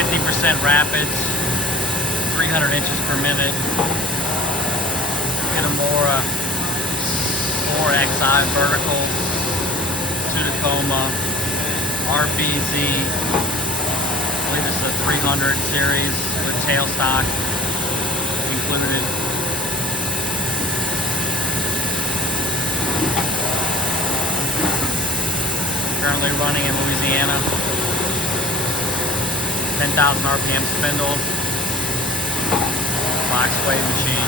50% rapids, 300 inches per minute. Kitamura 4XI vertical, to Tacoma, RBZ, I believe this is a 300 series with tailstock included. Currently running in Louisiana. 10,000 RPM spindle, box wave machine.